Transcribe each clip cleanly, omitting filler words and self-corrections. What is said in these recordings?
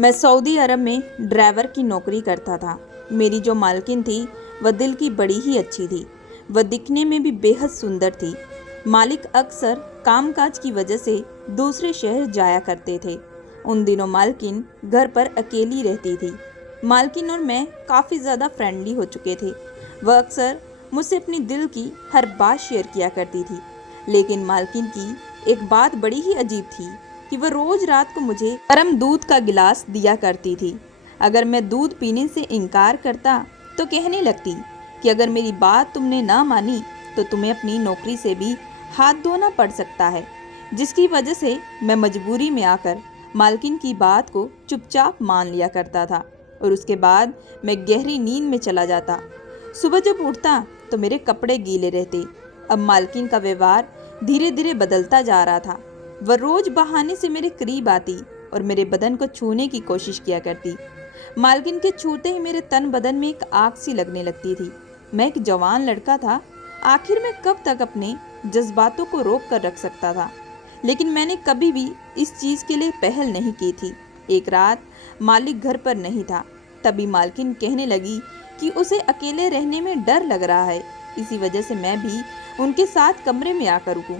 मैं सऊदी अरब में ड्राइवर की नौकरी करता था। मेरी जो मालकिन थी वह दिल की बड़ी ही अच्छी थी। वह दिखने में भी बेहद सुंदर थी। मालिक अक्सर कामकाज की वजह से दूसरे शहर जाया करते थे। उन दिनों मालकिन घर पर अकेली रहती थी। मालकिन और मैं काफ़ी ज़्यादा फ्रेंडली हो चुके थे। वह अक्सर मुझसे अपनी दिल की हर बात शेयर किया करती थी। लेकिन मालकिन की एक बात बड़ी ही अजीब थी कि वह रोज रात को मुझे गर्म दूध का गिलास दिया करती थी। अगर मैं दूध पीने से इनकार करता तो कहने लगती कि अगर मेरी बात तुमने ना मानी तो तुम्हें अपनी नौकरी से भी हाथ धोना पड़ सकता है। जिसकी वजह से मैं मजबूरी में आकर मालकिन की बात को चुपचाप मान लिया करता था और उसके बाद मैं गहरी नींद में चला जाता। सुबह जब उठता तो मेरे कपड़े गीले रहते। अब मालकिन का व्यवहार धीरे धीरे बदलता जा रहा था। वह रोज बहाने से मेरे करीब आती और मेरे बदन को छूने की कोशिश किया करती। मालकिन के छूते ही मेरे तन बदन में एक आग सी लगने लगती थी। मैं एक जवान लड़का था। आखिर मैं कब तक अपने जज्बातों को रोक कर रख सकता था। लेकिन मैंने कभी भी इस चीज़ के लिए पहल नहीं की थी। एक रात मालिक घर पर नहीं था। तभी मालकिन कहने लगी कि उसे अकेले रहने में डर लग रहा है। इसी वजह से मैं भी उनके साथ कमरे में आकर रुकूं।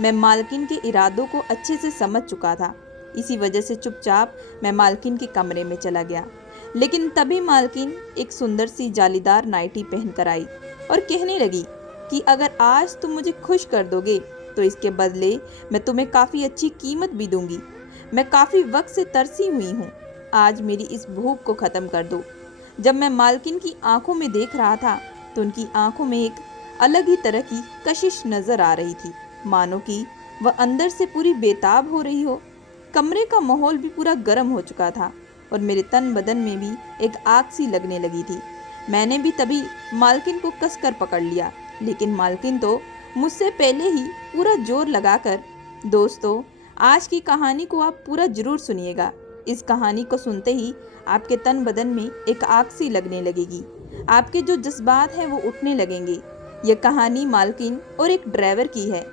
मैं मालकिन के इरादों को अच्छे से समझ चुका था। इसी वजह से चुपचाप मैं मालकिन के कमरे में चला गया। लेकिन तभी मालकिन एक सुंदर सी जालीदार नाइटी पहनकर आई और कहने लगी कि अगर आज तुम मुझे खुश कर दोगे तो इसके बदले मैं तुम्हें काफ़ी अच्छी कीमत भी दूंगी। मैं काफ़ी वक्त से तरसी हुई हूँ। आज मेरी इस भूख को ख़त्म कर दो। जब मैं मालकिन की आंखों में देख रहा था तो उनकी आंखों में एक अलग ही तरह की कशिश नजर आ रही थी, मानो कि वह अंदर से पूरी बेताब हो रही हो। कमरे का माहौल भी पूरा गर्म हो चुका था और मेरे तन बदन में भी एक आग सी लगने लगी थी। मैंने भी तभी मालकिन को कसकर पकड़ लिया, लेकिन मालकिन तो मुझसे पहले ही पूरा जोर लगाकर। दोस्तों, आज की कहानी को आप पूरा जरूर सुनिएगा। इस कहानी को सुनते ही आपके तन बदन में एक आग सी लगने लगेगी। आपके जो जज्बात हैं वो उठने लगेंगे। यह कहानी मालकिन और एक ड्राइवर की है।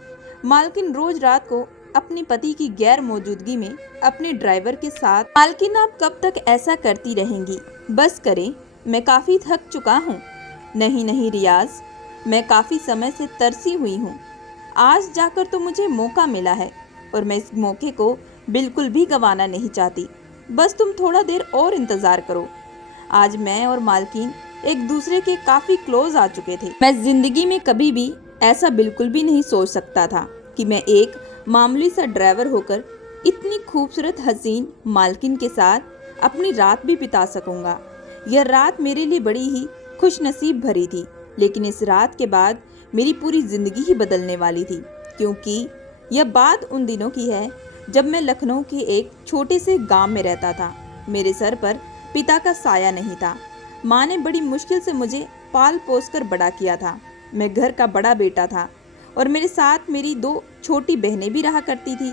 मालकिन रोज रात को अपनी पति की गैर मौजूदगी में अपने ड्राइवर के साथ। मालकिन, आप कब तक ऐसा करती रहेंगी? बस करें, मैं काफ़ी थक चुका हूँ। नहीं नहीं रियाज, मैं काफ़ी समय से तरसी हुई हूँ। आज जाकर तो मुझे मौका मिला है और मैं इस मौके को बिल्कुल भी गंवाना नहीं चाहती। बस तुम थोड़ा देर और इंतज़ार करो। आज मैं और मालकिन एक दूसरे के काफ़ी क्लोज आ चुके थे। मैं ज़िंदगी में कभी भी ऐसा बिल्कुल भी नहीं सोच सकता था कि मैं एक मामूली सा ड्राइवर होकर इतनी खूबसूरत हसीन मालकिन के साथ अपनी रात भी बिता सकूंगा। यह रात मेरे लिए बड़ी ही खुशनसीब भरी थी, लेकिन इस रात के बाद मेरी पूरी ज़िंदगी ही बदलने वाली थी, क्योंकि यह बात उन दिनों की है जब मैं लखनऊ के एक छोटे से गांव में रहता था। मेरे सर पर पिता का साया नहीं था। माँ ने बड़ी मुश्किल से मुझे पाल पोस कर बड़ा किया था। मैं घर का बड़ा बेटा था और मेरे साथ मेरी 2 छोटी बहनें भी रहा करती थी।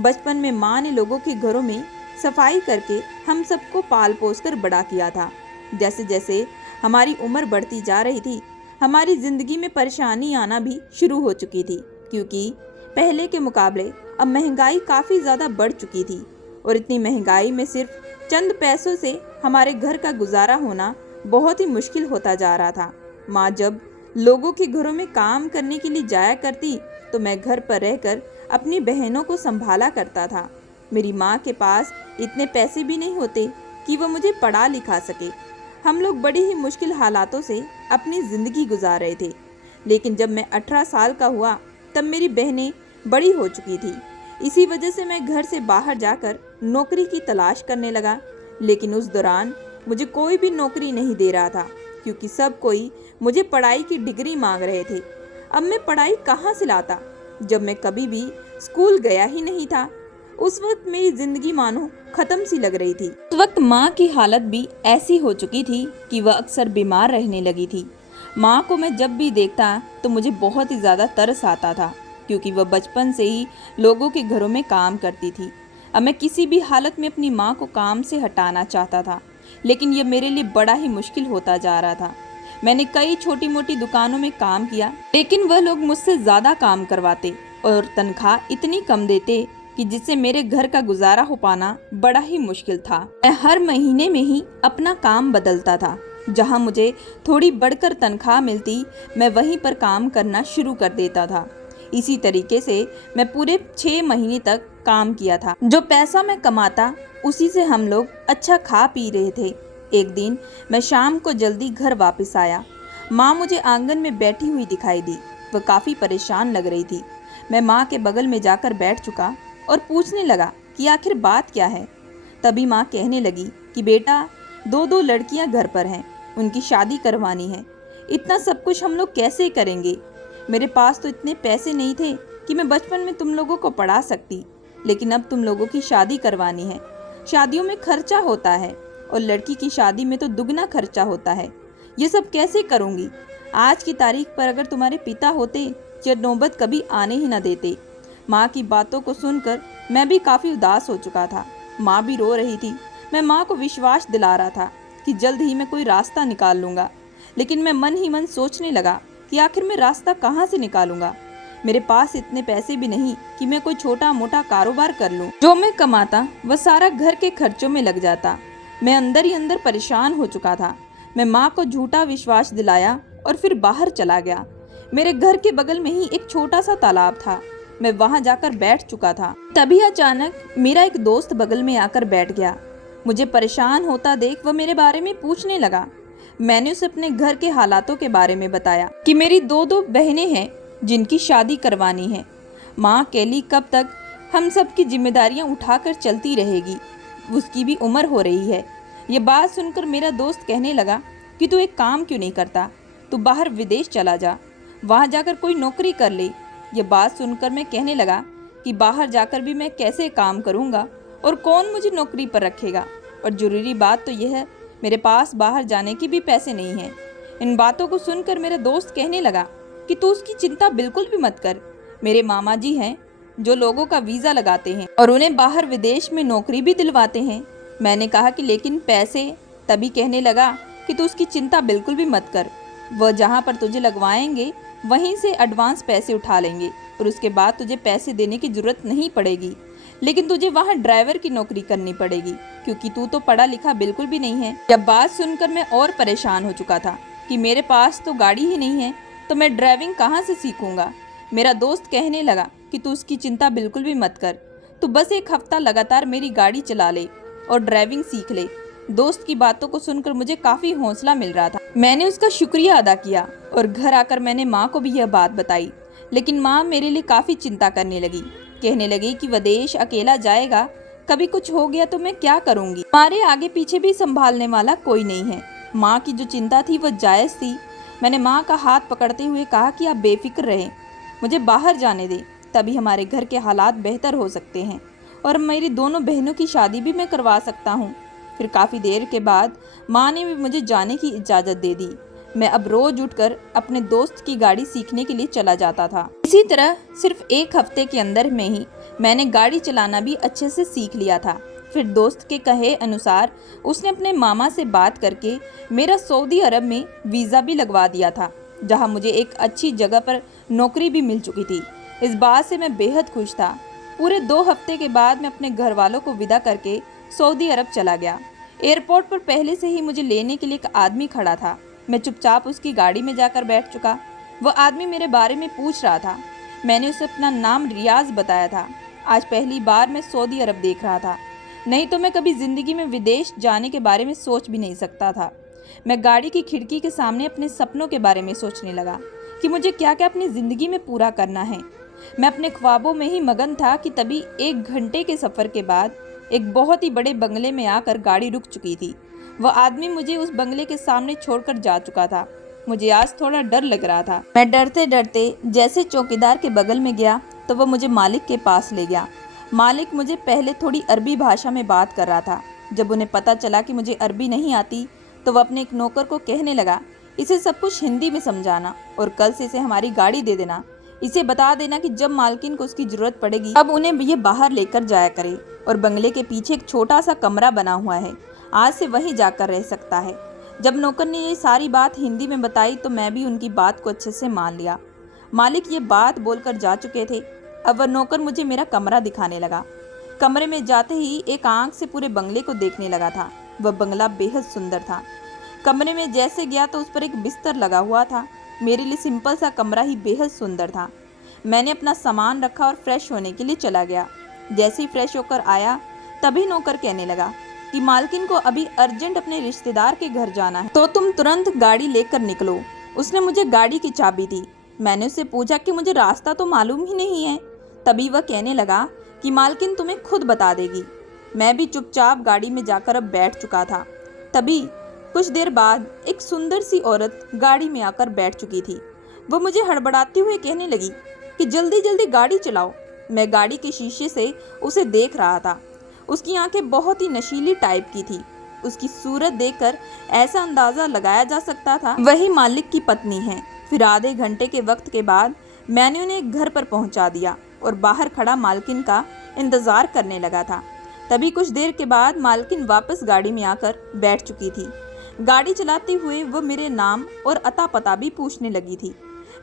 बचपन में माँ ने लोगों के घरों में सफाई करके हम सबको पाल पोस कर बड़ा किया था। जैसे जैसे हमारी उम्र बढ़ती जा रही थी, हमारी ज़िंदगी में परेशानी आना भी शुरू हो चुकी थी, क्योंकि पहले के मुकाबले अब महंगाई काफ़ी ज़्यादा बढ़ चुकी थी और इतनी महंगाई में सिर्फ चंद पैसों से हमारे घर का गुजारा होना बहुत ही मुश्किल होता जा रहा था। माँ जब लोगों के घरों में काम करने के लिए जाया करती तो मैं घर पर रहकर अपनी बहनों को संभाला करता था। मेरी माँ के पास इतने पैसे भी नहीं होते कि वह मुझे पढ़ा लिखा सके। हम लोग बड़ी ही मुश्किल हालातों से अपनी ज़िंदगी गुजार रहे थे। लेकिन जब मैं 18 साल का हुआ तब मेरी बहनें बड़ी हो चुकी थी। इसी वजह से मैं घर से बाहर जाकर नौकरी की तलाश करने लगा। लेकिन उस दौरान मुझे कोई भी नौकरी नहीं दे रहा था, क्योंकि सब कोई मुझे पढ़ाई की डिग्री मांग रहे थे। अब मैं पढ़ाई कहाँ से लाता जब मैं कभी भी स्कूल गया ही नहीं था। उस वक्त मेरी ज़िंदगी मानो ख़त्म सी लग रही थी। उस वक्त माँ की हालत भी ऐसी हो चुकी थी कि वह अक्सर बीमार रहने लगी थी। माँ को मैं जब भी देखता तो मुझे बहुत ही ज़्यादा तरस आता था, क्योंकि वह बचपन से ही लोगों के घरों में काम करती थी। अब मैं किसी भी हालत में अपनी माँ को काम से हटाना चाहता था, लेकिन यह मेरे लिए बड़ा ही मुश्किल होता जा रहा था। मैंने कई छोटी मोटी दुकानों में काम किया, लेकिन वह लोग मुझसे ज़्यादा काम करवाते और तनख्वाह इतनी कम देते कि जिससे मेरे घर का गुजारा हो पाना बड़ा ही मुश्किल था। मैं हर महीने में ही अपना काम बदलता था। जहां मुझे थोड़ी बढ़कर तनख्वाह मिलती, मैं वहीं पर काम करना शुरू कर देता था। इसी तरीके से मैं पूरे 6 महीने तक काम किया था। जो पैसा मैं कमाता उसी से हम लोग अच्छा खा पी रहे थे। एक दिन मैं शाम को जल्दी घर वापस आया। माँ मुझे आंगन में बैठी हुई दिखाई दी। वह काफ़ी परेशान लग रही थी। मैं माँ के बगल में जाकर बैठ चुका और पूछने लगा कि आखिर बात क्या है। तभी माँ कहने लगी कि बेटा, 2 लड़कियाँ घर पर हैं, उनकी शादी करवानी है। इतना सब कुछ हम लोग कैसे करेंगे? मेरे पास तो इतने पैसे नहीं थे कि मैं बचपन में तुम लोगों को पढ़ा सकती, लेकिन अब तुम लोगों की शादी करवानी है। शादियों में खर्चा होता है और लड़की की शादी में तो दुगना खर्चा होता है। ये सब कैसे करूँगी? आज की तारीख पर अगर तुम्हारे पिता होते, ये नौबत कभी आने ही न देते। माँ की बातों को सुनकर मैं भी काफ़ी उदास हो चुका था। माँ भी रो रही थी। मैं माँ को विश्वास दिला रहा था कि जल्द ही मैं कोई रास्ता निकाल लूँगा, लेकिन मैं मन ही मन सोचने लगा कि आखिर मैं रास्ता कहाँ से निकालूंगा। मेरे पास इतने पैसे भी नहीं कि मैं कोई छोटा मोटा कारोबार कर लूं। जो मैं कमाता वह सारा घर के खर्चों में लग जाता। मैं अंदर ही अंदर परेशान हो चुका था। मैं माँ को झूठा विश्वास दिलाया और फिर बाहर चला गया। मेरे घर के बगल में ही एक छोटा सा तालाब था। मैं वहां जाकर बैठ चुका था। तभी अचानक मेरा एक दोस्त बगल में आकर बैठ गया। मुझे परेशान होता देख वह मेरे बारे में पूछने लगा। मैंने उसे अपने घर के हालातों के बारे में बताया कि मेरी 2 बहनें हैं जिनकी शादी करवानी है। माँ अकेली कब तक हम सब की जिम्मेदारियाँ उठाकर चलती रहेगी? उसकी भी उम्र हो रही है। ये बात सुनकर मेरा दोस्त कहने लगा कि तू एक काम क्यों नहीं करता, तू बाहर विदेश चला जा, वहाँ जाकर कोई नौकरी कर ले। ये बात सुनकर मैं कहने लगा कि बाहर जाकर भी मैं कैसे काम करूँगा और कौन मुझे नौकरी पर रखेगा। और ज़रूरी बात तो यह है, मेरे पास बाहर जाने की भी पैसे नहीं हैं। इन बातों को सुनकर मेरा दोस्त कहने लगा कि तू उसकी चिंता बिल्कुल भी मत कर। मेरे मामा जी हैं जो लोगों का वीज़ा लगाते हैं और उन्हें बाहर विदेश में नौकरी भी दिलवाते हैं। मैंने कहा कि लेकिन पैसे? तभी कहने लगा कि तू उसकी चिंता बिल्कुल भी मत कर। वह जहाँ पर तुझे लगवाएंगे वहीं से एडवांस पैसे उठा लेंगे और उसके बाद तुझे पैसे देने की ज़रूरत नहीं पड़ेगी। लेकिन तुझे वहाँ ड्राइवर की नौकरी करनी पड़ेगी क्योंकि तू तो पढ़ा लिखा बिल्कुल भी नहीं है। जब बात सुनकर मैं और परेशान हो चुका था कि मेरे पास तो गाड़ी ही नहीं है, तो मैं ड्राइविंग कहाँ से सीखूंगा। मेरा दोस्त कहने लगा कि तू उसकी चिंता बिल्कुल भी मत कर, तू बस 1 हफ्ता लगातार मेरी गाड़ी चला ले और ड्राइविंग सीख ले। दोस्त की बातों को सुनकर मुझे काफ़ी हौसला मिल रहा था। मैंने उसका शुक्रिया अदा किया और घर आकर मैंने माँ को भी यह बात बताई। लेकिन माँ मेरे लिए काफ़ी चिंता करने लगी। कहने लगी कि विदेश अकेला जाएगा, कभी कुछ हो गया तो मैं क्या करूँगी। हमारे आगे पीछे भी संभालने वाला कोई नहीं है। माँ की जो चिंता थी वह जायज़ थी। मैंने माँ का हाथ पकड़ते हुए कहा कि आप बेफिक्र रहें, मुझे बाहर जाने दें, तभी हमारे घर के हालात बेहतर हो सकते हैं और मेरी दोनों बहनों की शादी भी मैं करवा सकता हूँ। फिर काफ़ी देर के बाद माँ ने भी मुझे जाने की इजाज़त दे दी। मैं अब रोज़ उठकर अपने दोस्त की गाड़ी सीखने के लिए चला जाता था। इसी तरह सिर्फ 1 हफ्ते के अंदर में ही मैंने गाड़ी चलाना भी अच्छे से सीख लिया था। फिर दोस्त के कहे अनुसार उसने अपने मामा से बात करके मेरा सऊदी अरब में वीज़ा भी लगवा दिया था, जहां मुझे एक अच्छी जगह पर नौकरी भी मिल चुकी थी। इस बात से मैं बेहद खुश था। पूरे 2 हफ्ते के बाद मैं अपने घर वालों को विदा करके सऊदी अरब चला गया। एयरपोर्ट पर पहले से ही मुझे लेने के लिए एक आदमी खड़ा था। मैं चुपचाप उसकी गाड़ी में जाकर बैठ चुका। वह आदमी मेरे बारे में पूछ रहा था। मैंने उसे अपना नाम रियाज बताया था। आज पहली बार मैं सऊदी अरब देख रहा था, नहीं तो मैं कभी ज़िंदगी में विदेश जाने के बारे में सोच भी नहीं सकता था। मैं गाड़ी की खिड़की के सामने अपने सपनों के बारे में सोचने लगा कि मुझे क्या क्या अपनी ज़िंदगी में पूरा करना है। मैं अपने ख्वाबों में ही मगन था कि तभी 1 घंटे के सफ़र के बाद एक बहुत ही बड़े बंगले में आकर गाड़ी रुक चुकी थी। वह आदमी मुझे उस बंगले के सामने छोड़कर जा चुका था। मुझे आज थोड़ा डर लग रहा था। मैं डरते डरते जैसे चौकीदार के बगल में गया तो वह मुझे मालिक के पास ले गया। मालिक मुझे पहले थोड़ी अरबी भाषा में बात कर रहा था। जब उन्हें पता चला कि मुझे अरबी नहीं आती तो वह अपने एक नौकर को कहने लगा, इसे सब कुछ हिंदी में समझाना और कल से इसे हमारी गाड़ी दे देना। इसे बता देना कि जब मालकिन को उसकी ज़रूरत पड़ेगी अब उन्हें ये बाहर लेकर जाया करे और बंगले के पीछे एक छोटा सा कमरा बना हुआ है, आज से वहीं जाकर रह सकता है। जब नौकर ने ये सारी बात हिंदी में बताई तो मैं भी उनकी बात को अच्छे से मान लिया। मालिक ये बात बोलकर जा चुके थे। अब वह नौकर मुझे मेरा कमरा दिखाने लगा। कमरे में जाते ही एक आंख से पूरे बंगले को देखने लगा था। वह बंगला बेहद सुंदर था। कमरे में जैसे गया तो उस पर एक बिस्तर लगा हुआ था। मेरे लिए सिंपल सा कमरा ही बेहद सुंदर था। मैंने अपना सामान रखा और फ्रेश होने के लिए चला गया। जैसे ही फ्रेश होकर आया तभी नौकर कहने लगा कि मालकिन को अभी अर्जेंट अपने रिश्तेदार के घर जाना है, तो तुम तुरंत गाड़ी लेकर निकलो। उसने मुझे गाड़ी की चाबी दी। मैंने उससे पूछा कि मुझे रास्ता तो मालूम ही नहीं है। तभी वह कहने लगा कि मालकिन तुम्हें खुद बता देगी। मैं भी चुपचाप गाड़ी में जाकर अब बैठ चुका था। तभी कुछ देर बाद एक सुंदर सी औरत गाड़ी में आकर बैठ चुकी थी। वह मुझे हड़बड़ाते हुए कहने लगी कि जल्दी जल्दी गाड़ी चलाओ। मैं गाड़ी के शीशे से उसे देख रहा था। उसकी आंखें बहुत ही नशीली टाइप की थी। उसकी सूरत देखकर ऐसा अंदाजा लगाया जा सकता था वही मालिक की पत्नी है। फिर आधे घंटे के वक्त के बाद मैंने उन्हें एक घर पर पहुंचा दिया और बाहर खड़ा मालकिन का इंतजार करने लगा था। तभी कुछ देर के बाद मालकिन वापस गाड़ी में आकर बैठ चुकी थी। गाड़ी चलाते हुए वह मेरे नाम और अता पता भी पूछने लगी थी।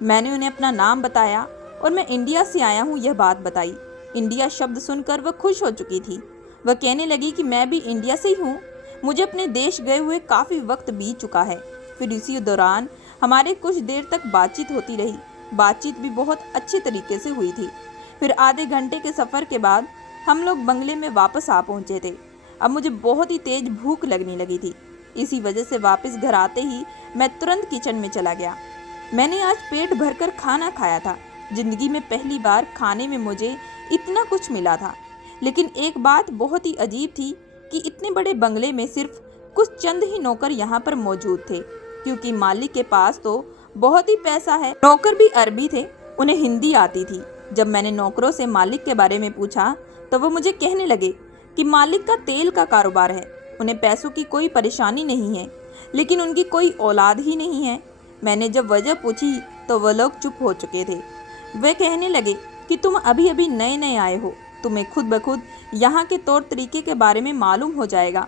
मैंने उन्हें अपना नाम बताया और मैं इंडिया से आया हूँ यह बात बताई। इंडिया शब्द सुनकर वह खुश हो चुकी थी। वह कहने लगी कि मैं भी इंडिया से ही हूँ। मुझे अपने देश गए हुए काफ़ी वक्त बीत चुका है। फिर इसी दौरान हमारे कुछ देर तक बातचीत होती रही। बातचीत भी बहुत अच्छे तरीके से हुई थी। फिर आधे घंटे के सफ़र के बाद हम लोग बंगले में वापस आ पहुँचे थे। अब मुझे बहुत ही तेज़ भूख लगने लगी थी। इसी वजह से वापस घर आते ही मैं तुरंत किचन में चला गया। मैंने आज पेट भरकर खाना खाया था। ज़िंदगी में पहली बार खाने में मुझे इतना कुछ मिला था। लेकिन एक बात बहुत ही अजीब थी कि इतने बड़े बंगले में सिर्फ कुछ चंद ही नौकर यहाँ पर मौजूद थे, क्योंकि मालिक के पास तो बहुत ही पैसा है। नौकर भी अरबी थे, उन्हें हिंदी आती थी। जब मैंने नौकरों से मालिक के बारे में पूछा तो वो मुझे कहने लगे कि मालिक का तेल का कारोबार है, उन्हें पैसों की कोई परेशानी नहीं है, लेकिन उनकी कोई औलाद ही नहीं है। मैंने जब वजह पूछी तो वह लोग चुप हो चुके थे। वे कहने लगे कि तुम अभी अभी नए नए आए हो, तुम्हें खुद ब खुद यहाँ के तौर तरीके के बारे में मालूम हो जाएगा।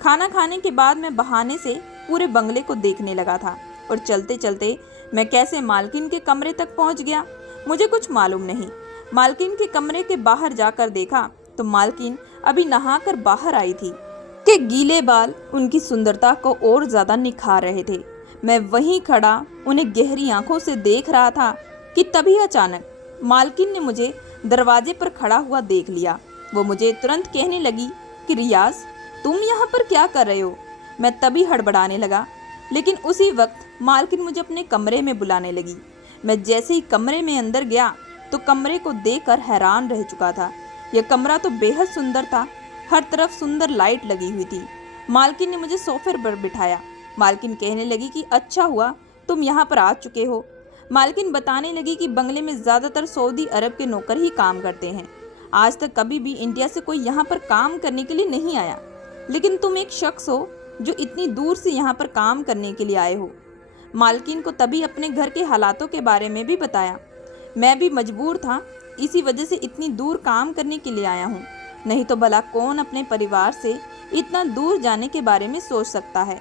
खाना खाने के बाद मैं बहाने से पूरे बंगले को देखने लगा था और चलते चलते मैं कैसे मालकिन के कमरे तक पहुँच गया मुझे कुछ मालूम नहीं। मालकिन के कमरे के बाहर जाकर देखा तो मालकिन अभी नहाकर बाहर आई थी। के गीले बाल उनकी सुंदरता को और ज़्यादा निखार रहे थे। मैं वहीं खड़ा उन्हें गहरी आंखों से देख रहा था कि तभी अचानक मालकिन ने मुझे दरवाजे पर खड़ा हुआ देख लिया। वो मुझे तुरंत कहने लगी कि रियाज, तुम यहाँ पर क्या कर रहे हो? मैं तभी हड़बड़ाने लगा, लेकिन उसी वक्त मालकिन मुझे अपने कमरे में बुलाने लगी। मैं जैसे ही कमरे में अंदर गया तो कमरे को देखकर हैरान रह चुका था। यह कमरा तो बेहद सुंदर था। हर तरफ सुंदर लाइट लगी हुई थी। मालकिन ने मुझे सोफे पर बिठाया। मालकिन कहने लगी कि अच्छा हुआ तुम यहाँ पर आ चुके हो। मालकिन बताने लगी कि बंगले में ज़्यादातर सऊदी अरब के नौकर ही काम करते हैं। आज तक कभी भी इंडिया से कोई यहाँ पर काम करने के लिए नहीं आया, लेकिन तुम एक शख्स हो जो इतनी दूर से यहाँ पर काम करने के लिए आए हो। मालकिन को तभी अपने घर के हालातों के बारे में भी बताया। मैं भी मजबूर था, इसी वजह से इतनी दूर काम करने के लिए आया हूँ, नहीं तो भला कौन अपने परिवार से इतना दूर जाने के बारे में सोच सकता है।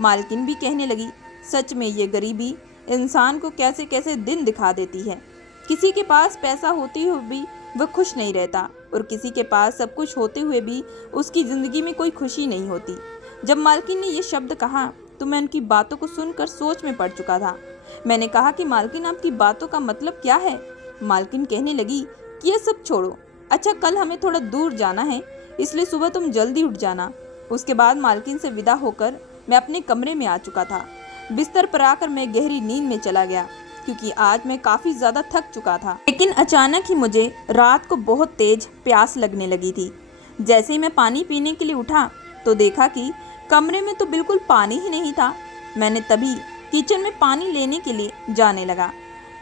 मालकिन भी कहने लगी, सच में ये गरीबी इंसान को कैसे कैसे दिन दिखा देती है। किसी के पास पैसा होते हुए भी वह खुश नहीं रहता और किसी के पास सब कुछ होते हुए भी उसकी ज़िंदगी में कोई खुशी नहीं होती। जब मालकिन ने ये शब्द कहा तो मैं उनकी बातों को सुनकर सोच में पड़ चुका था। मैंने कहा कि मालकिन, आपकी बातों का मतलब क्या है? मालकिन कहने लगी कि ये सब छोड़ो, अच्छा कल हमें थोड़ा दूर जाना है, इसलिए सुबह तुम जल्दी उठ जाना। उसके बाद मालकिन से विदा होकर मैं अपने कमरे में आ चुका था। बिस्तर पर आकर मैं गहरी नींद में चला गया, क्योंकि आज मैं काफ़ी ज़्यादा थक चुका था। लेकिन अचानक ही मुझे रात को बहुत तेज प्यास लगने लगी थी। जैसे ही मैं पानी पीने के लिए उठा तो देखा कि कमरे में तो बिल्कुल पानी ही नहीं था। मैंने तभी किचन में पानी लेने के लिए जाने लगा।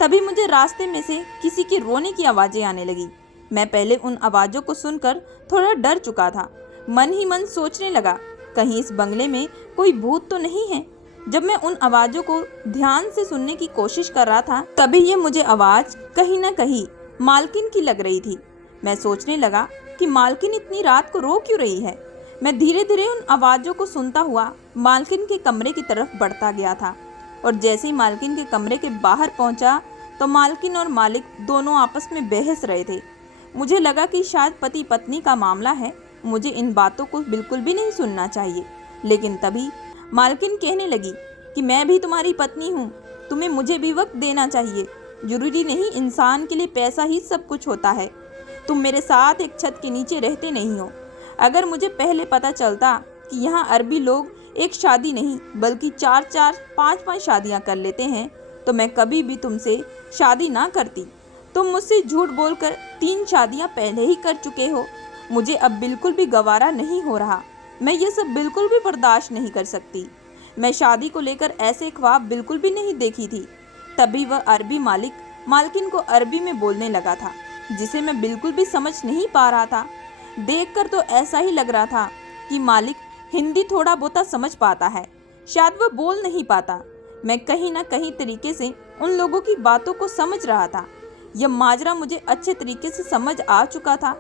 तभी मुझे रास्ते में से किसी के रोने की आवाज़ें आने लगी। मैं पहले उन आवाज़ों को सुनकर थोड़ा डर चुका था। मन ही मन सोचने लगा, कहीं इस बंगले में कोई भूत तो नहीं है। जब मैं उन आवाज़ों को ध्यान से सुनने की कोशिश कर रहा था तभी ये मुझे आवाज़ कहीं ना कहीं मालकिन की लग रही थी। मैं सोचने लगा कि मालकिन इतनी रात को रो क्यों रही है। मैं धीरे धीरे उन आवाज़ों को सुनता हुआ मालकिन के कमरे की तरफ बढ़ता गया था और जैसे ही मालकिन के कमरे के बाहर पहुंचा तो मालकिन और मालिक दोनों आपस में बहस रहे थे। मुझे लगा कि शायद पति पत्नी का मामला है, मुझे इन बातों को बिल्कुल भी नहीं सुनना चाहिए। लेकिन तभी मालकिन कहने लगी कि मैं भी तुम्हारी पत्नी हूँ, तुम्हें मुझे भी वक्त देना चाहिए। जरूरी नहीं इंसान के लिए पैसा ही सब कुछ होता है। तुम मेरे साथ एक छत के नीचे रहते नहीं हो। अगर मुझे पहले पता चलता कि यहाँ अरबी लोग एक शादी नहीं बल्कि 4-4, 5-5 शादियाँ कर लेते हैं तो मैं कभी भी तुमसे शादी ना करती। तुम मुझसे झूठ बोलकर 3 शादियाँ पहले ही कर चुके हो। मुझे अब बिल्कुल भी गवारा नहीं हो रहा। मैं ये सब बिल्कुल भी बर्दाश्त नहीं कर सकती। मैं शादी को लेकर ऐसे ख्वाब बिल्कुल भी नहीं देखी थी। तभी वह अरबी मालिक मालकिन को अरबी में बोलने लगा था, जिसे मैं बिल्कुल भी समझ नहीं पा रहा था। देखकर तो ऐसा ही लग रहा था कि मालिक हिंदी थोड़ा बहुता समझ पाता है, शायद वह बोल नहीं पाता। मैं कहीं ना कहीं तरीके से उन लोगों की बातों को समझ रहा था। यह माजरा मुझे अच्छे तरीके से समझ आ चुका था।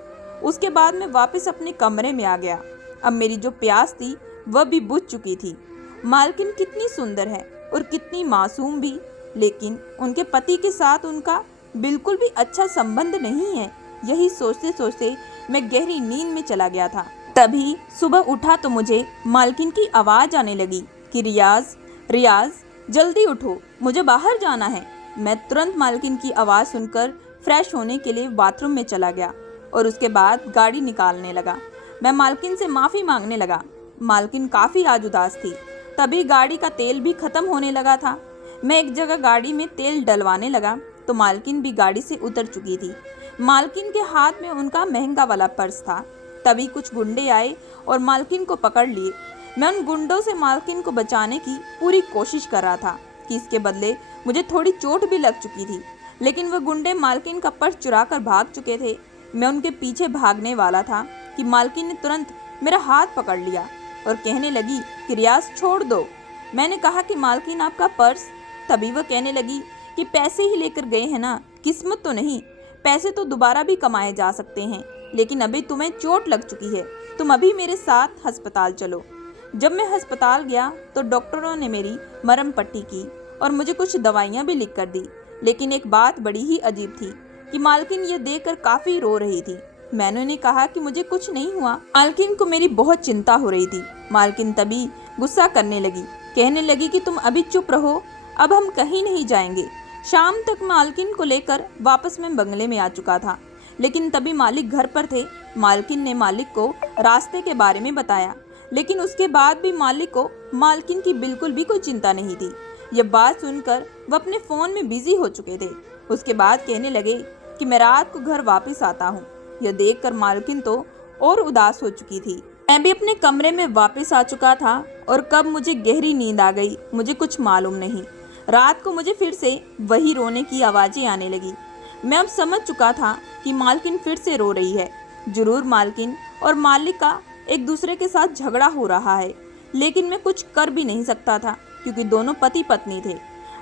उसके बाद मैं वापस अपने कमरे में आ गया। अब मेरी जो प्यास थी वह भी बुझ चुकी थी। मालकिन कितनी सुंदर है और कितनी मासूम भी, लेकिन उनके पति के साथ उनका बिल्कुल भी अच्छा संबंध नहीं है। यही सोचते सोचते मैं गहरी नींद में चला गया था। तभी सुबह उठा तो मुझे मालकिन की आवाज़ आने लगी कि रियाज रियाज जल्दी उठो, मुझे बाहर जाना है। मैं तुरंत मालकिन की आवाज़ सुनकर फ्रेश होने के लिए बाथरूम में चला गया और उसके बाद गाड़ी निकालने लगा। मैं मालकिन से माफ़ी मांगने लगा। मालकिन काफ़ी आज उदास थी। तभी गाड़ी का तेल भी ख़त्म होने लगा था। मैं एक जगह गाड़ी में तेल डलवाने लगा तो मालकिन भी गाड़ी से उतर चुकी थी। मालकिन के हाथ में उनका महंगा वाला पर्स था। तभी कुछ गुंडे आए और मालकिन को पकड़ लिए। मैं उन गुंडों से मालकिन को बचाने की पूरी कोशिश कर रहा था कि इसके बदले मुझे थोड़ी चोट भी लग चुकी थी, लेकिन वह गुंडे मालकिन का पर्स चुरा कर भाग चुके थे। मैं उनके पीछे भागने वाला था कि मालकिन ने तुरंत मेरा हाथ पकड़ लिया और कहने लगी कि रियाज छोड़ दो। मैंने कहा कि मालकिन आपका पर्स। तभी वह कहने लगी कि पैसे ही लेकर गए हैं ना, किस्मत तो नहीं। पैसे तो दोबारा भी कमाए जा सकते हैं, लेकिन अभी तुम्हें चोट लग चुकी है, तुम अभी मेरे साथ अस्पताल चलो। जब मैं अस्पताल गया तो डॉक्टरों ने मेरी मरहम पट्टी की और मुझे कुछ दवाइयाँ भी लिख कर दी। लेकिन एक बात बड़ी ही अजीब थी कि मालकिन ये देखकर काफ़ी रो रही थी। मैंने उन्हें कहा कि मुझे कुछ नहीं हुआ। मालकिन को मेरी बहुत चिंता हो रही थी। मालकिन तभी गुस्सा करने लगी, कहने लगी कि तुम अभी चुप रहो, अब हम कहीं नहीं जाएंगे। शाम तक मालकिन को लेकर वापस मैं बंगले में आ चुका था, लेकिन तभी मालिक घर पर थे। मालकिन ने मालिक को रास्ते के बारे में बताया, लेकिन उसके बाद भी मालिक को मालकिन की बिल्कुल भी कोई चिंता नहीं थी। यह बात सुनकर वह अपने फ़ोन में बिजी हो चुके थे। उसके बाद कहने लगे कि मैं रात को घर वापस आता हूँ। यह देखकर मालकिन तो और उदास हो चुकी थी। मैं भी अपने कमरे में वापस आ चुका था और कब मुझे गहरी नींद आ गई मुझे कुछ मालूम नहीं। रात को मुझे फिर से वही रोने की आवाज़ें आने लगी। मैं अब समझ चुका था कि मालकिन फिर से रो रही है। जरूर मालकिन और मालिक का एक दूसरे के साथ झगड़ा हो रहा है, लेकिन मैं कुछ कर भी नहीं सकता था क्योंकि दोनों पति पत्नी थे।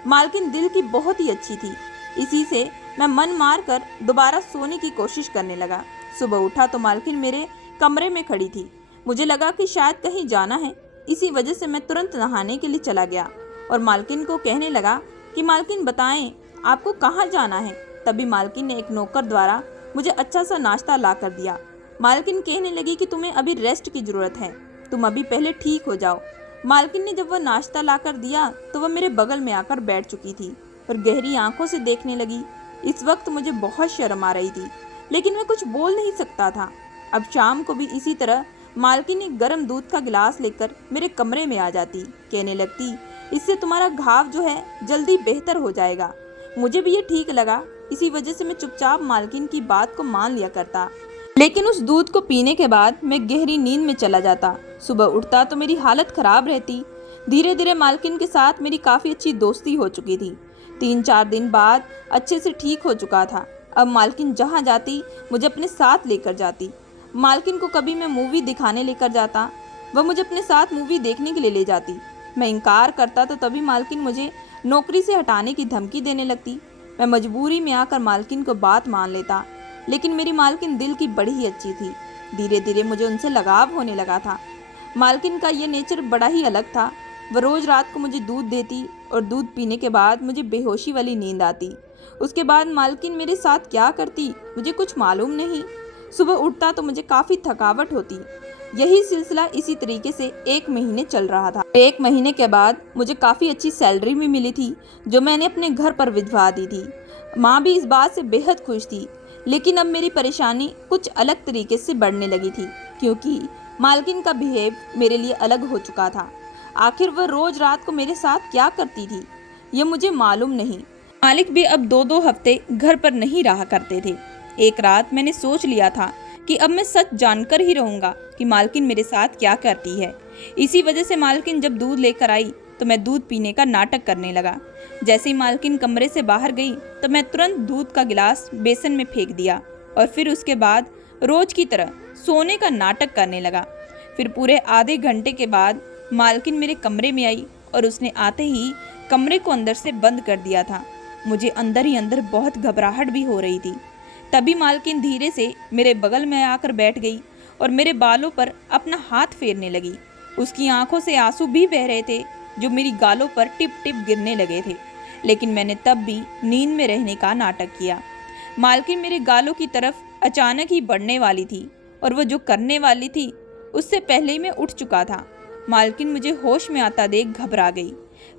मालकिन दिल की बहुत ही अच्छी थी। इसी से मैं मन मार कर दोबारा सोने की कोशिश करने लगा। सुबह उठा तो मालकिन मेरे कमरे में खड़ी थी। मुझे लगा कि शायद कहीं जाना है, इसी वजह से मैं तुरंत नहाने के लिए चला गया और मालकिन को कहने लगा कि मालकिन बताएं आपको कहाँ जाना है। तभी मालकिन ने एक नौकर द्वारा मुझे अच्छा सा नाश्ता ला कर दिया। मालकिन कहने लगी कि तुम्हें अभी रेस्ट की ज़रूरत है, तुम अभी पहले ठीक हो जाओ। मालकिन ने जब वह नाश्ता ला कर दिया तो वह मेरे बगल में आकर बैठ चुकी थी और गहरी आंखों से देखने लगी। इस वक्त मुझे बहुत शर्म आ रही थी, लेकिन मैं कुछ बोल नहीं सकता था। अब शाम को भी इसी तरह मालकिन एक गर्म दूध का गिलास लेकर मेरे कमरे में आ जाती, कहने लगती इससे तुम्हारा घाव जो है जल्दी बेहतर हो जाएगा। मुझे भी ये ठीक लगा, इसी वजह से मैं चुपचाप मालकिन की बात को मान लिया करता। लेकिन उस दूध को पीने के बाद मैं गहरी नींद में चला जाता। सुबह उठता तो मेरी हालत खराब रहती। धीरे धीरे मालकिन के साथ मेरी काफ़ी अच्छी दोस्ती हो चुकी थी। 3-4 दिन बाद अच्छे से ठीक हो चुका था। अब मालकिन जहाँ जाती मुझे अपने साथ लेकर जाती। मालकिन को कभी मैं मूवी दिखाने लेकर जाता, वह मुझे अपने साथ मूवी देखने के लिए ले जाती। मैं इनकार करता तो तभी मालकिन मुझे नौकरी से हटाने की धमकी देने लगती। मैं मजबूरी में आकर मालकिन को बात मान लेता, लेकिन मेरी मालकिन दिल की बड़ी ही अच्छी थी। धीरे धीरे मुझे उनसे लगाव होने लगा था। मालकिन का ये नेचर बड़ा ही अलग था। वह रोज़ रात को मुझे दूध देती और दूध पीने के बाद मुझे बेहोशी वाली नींद आती। उसके बाद मालकिन मेरे साथ क्या करती मुझे कुछ मालूम नहीं। सुबह उठता तो मुझे काफ़ी थकावट होती। यही सिलसिला इसी तरीके से 1 महीने चल रहा था। 1 महीने के बाद मुझे काफ़ी अच्छी सैलरी भी मिली थी जो मैंने अपने घर पर भिजवा दी थी। माँ भी इस बात से बेहद खुश थी। लेकिन अब मेरी परेशानी कुछ अलग तरीके से बढ़ने लगी थी, क्योंकि मालकिन का बिहेव मेरे लिए अलग हो चुका था। आखिर वह रोज रात को मेरे साथ क्या करती थी यह मुझे मालूम नहीं। मालिक भी अब 2-2 हफ्ते घर पर नहीं रहा करते थे। एक रात मैंने सोच लिया था कि अब मैं सच जानकर ही रहूंगा कि मालकिन मेरे साथ क्या करती है। इसी वजह से मालकिन जब दूध लेकर आई तो मैं दूध पीने का नाटक करने लगा। जैसे ही मालकिन कमरे से बाहर गई तो मैं तुरंत दूध का गिलास बेसन में फेंक दिया और फिर उसके बाद रोज की तरह सोने का नाटक करने लगा। फिर पूरे आधे घंटे के बाद मालकिन मेरे कमरे में आई और उसने आते ही कमरे को अंदर से बंद कर दिया था। मुझे अंदर ही अंदर बहुत घबराहट भी हो रही थी। तभी मालकिन धीरे से मेरे बगल में आकर बैठ गई और मेरे बालों पर अपना हाथ फेरने लगी। उसकी आंखों से आंसू भी बह रहे थे जो मेरी गालों पर टिप टिप गिरने लगे थे। लेकिन मैंने तब भी नींद में रहने का नाटक किया। मालकिन मेरे गालों की तरफ अचानक ही बढ़ने वाली थी और वो जो करने वाली थी उससे पहले ही मैं उठ चुका था। मालकिन मुझे होश में आता देख घबरा गई।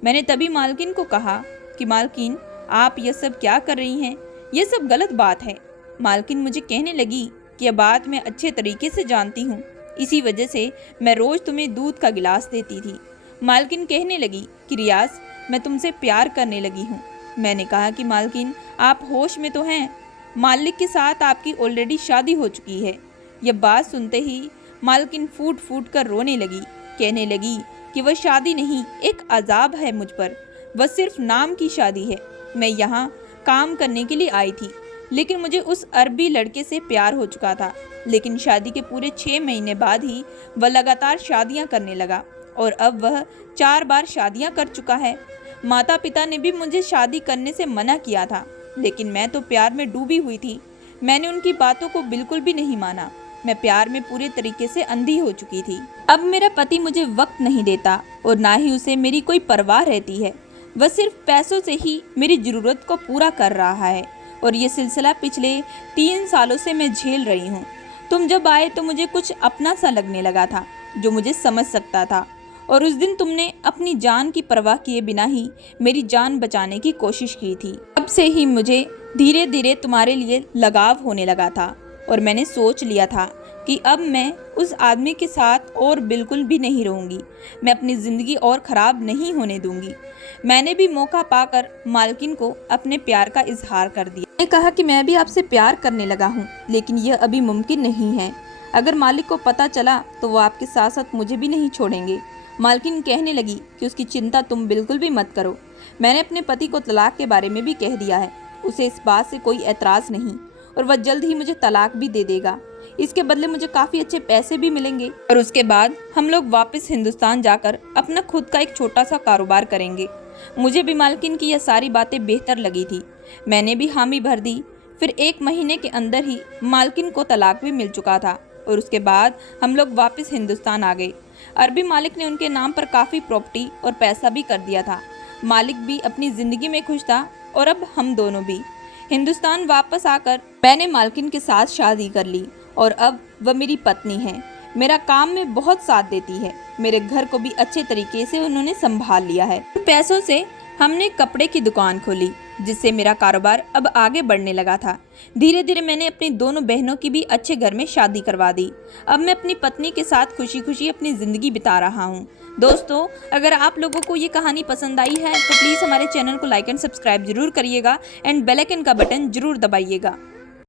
मैंने तभी मालकिन को कहा कि मालकिन, आप ये सब क्या कर रही हैं? ये सब गलत बात है। मालकिन मुझे कहने लगी कि यह बात मैं अच्छे तरीके से जानती हूँ, इसी वजह से मैं रोज़ तुम्हें दूध का गिलास देती थी। मालकिन कहने लगी कि रियाज, मैं तुमसे प्यार करने लगी हूँ। मैंने कहा कि मालकिन, आप होश में तो हैं, मालिक के साथ आपकी ऑलरेडी शादी हो चुकी है। यह बात सुनते ही मालकिन फूट फूट कर रोने लगी। कहने लगी कि वह शादी नहीं, एक अजाब है मुझ पर। वह सिर्फ नाम की शादी है। मैं यहाँ काम करने के लिए आई थी, लेकिन मुझे उस अरबी लड़के से प्यार हो चुका था। लेकिन शादी के पूरे 6 महीने बाद ही वह लगातार शादियां करने लगा और अब वह 4 बार शादियां कर चुका है। माता पिता ने भी मुझे शादी करने से मना किया था, लेकिन मैं तो प्यार में डूबी हुई थी। मैंने उनकी बातों को बिल्कुल भी नहीं माना। मैं प्यार में पूरे तरीके से अंधी हो चुकी थी। अब मेरा पति मुझे वक्त नहीं देता और ना ही उसे मेरी कोई परवाह रहती है। वह सिर्फ पैसों से ही मेरी ज़रूरत को पूरा कर रहा है और ये सिलसिला पिछले 3 सालों से मैं झेल रही हूँ। तुम जब आए तो मुझे कुछ अपना सा लगने लगा था जो मुझे समझ सकता था, और उस दिन तुमने अपनी जान की परवाह किए बिना ही मेरी जान बचाने की कोशिश की थी। तब से ही मुझे धीरे धीरे तुम्हारे लिए लगाव होने लगा था और मैंने सोच लिया था कि अब मैं उस आदमी के साथ और बिल्कुल भी नहीं रहूँगी। मैं अपनी ज़िंदगी और ख़राब नहीं होने दूँगी। मैंने भी मौका पाकर मालकिन को अपने प्यार का इजहार कर दिया। मैंने कहा कि मैं भी आपसे प्यार करने लगा हूँ, लेकिन यह अभी मुमकिन नहीं है। अगर मालिक को पता चला तो वो आपके साथ साथ मुझे भी नहीं छोड़ेंगे। मालकिन कहने लगी कि उसकी चिंता तुम बिल्कुल भी मत करो। मैंने अपने पति को तलाक के बारे में भी कह दिया है। उसे इस बात से कोई एतराज़ नहीं और वह जल्द ही मुझे तलाक भी दे देगा। इसके बदले मुझे काफ़ी अच्छे पैसे भी मिलेंगे और उसके बाद हम लोग वापस हिंदुस्तान जाकर अपना खुद का एक छोटा सा कारोबार करेंगे। मुझे भी मालकिन की यह सारी बातें बेहतर लगी थी। मैंने भी हामी भर दी। फिर 1 महीने के अंदर ही मालकिन को तलाक भी मिल चुका था और उसके बाद हम लोग वापस हिंदुस्तान आ गए। अरबी मालिक ने उनके नाम पर काफ़ी प्रॉपर्टी और पैसा भी कर दिया था। मालिक भी अपनी ज़िंदगी में खुश था और अब हम दोनों भी। हिंदुस्तान वापस आकर मैंने मालकिन के साथ शादी कर ली और अब वह मेरी पत्नी है। मेरा काम में बहुत साथ देती है। मेरे घर को भी अच्छे तरीके से उन्होंने संभाल लिया है। पैसों से हमने कपड़े की दुकान खोली, जिससे मेरा कारोबार अब आगे बढ़ने लगा था। धीरे धीरे मैंने अपनी दोनों बहनों की भी अच्छे घर में शादी करवा दी। अब मैं अपनी पत्नी के साथ खुशी खुशी अपनी ज़िंदगी बिता रहा हूँ। दोस्तों, अगर आप लोगों को ये कहानी पसंद आई है तो प्लीज़ हमारे चैनल को लाइक एंड सब्सक्राइब जरूर करिएगा एंड बेल आइकन का बटन जरूर दबाइएगा।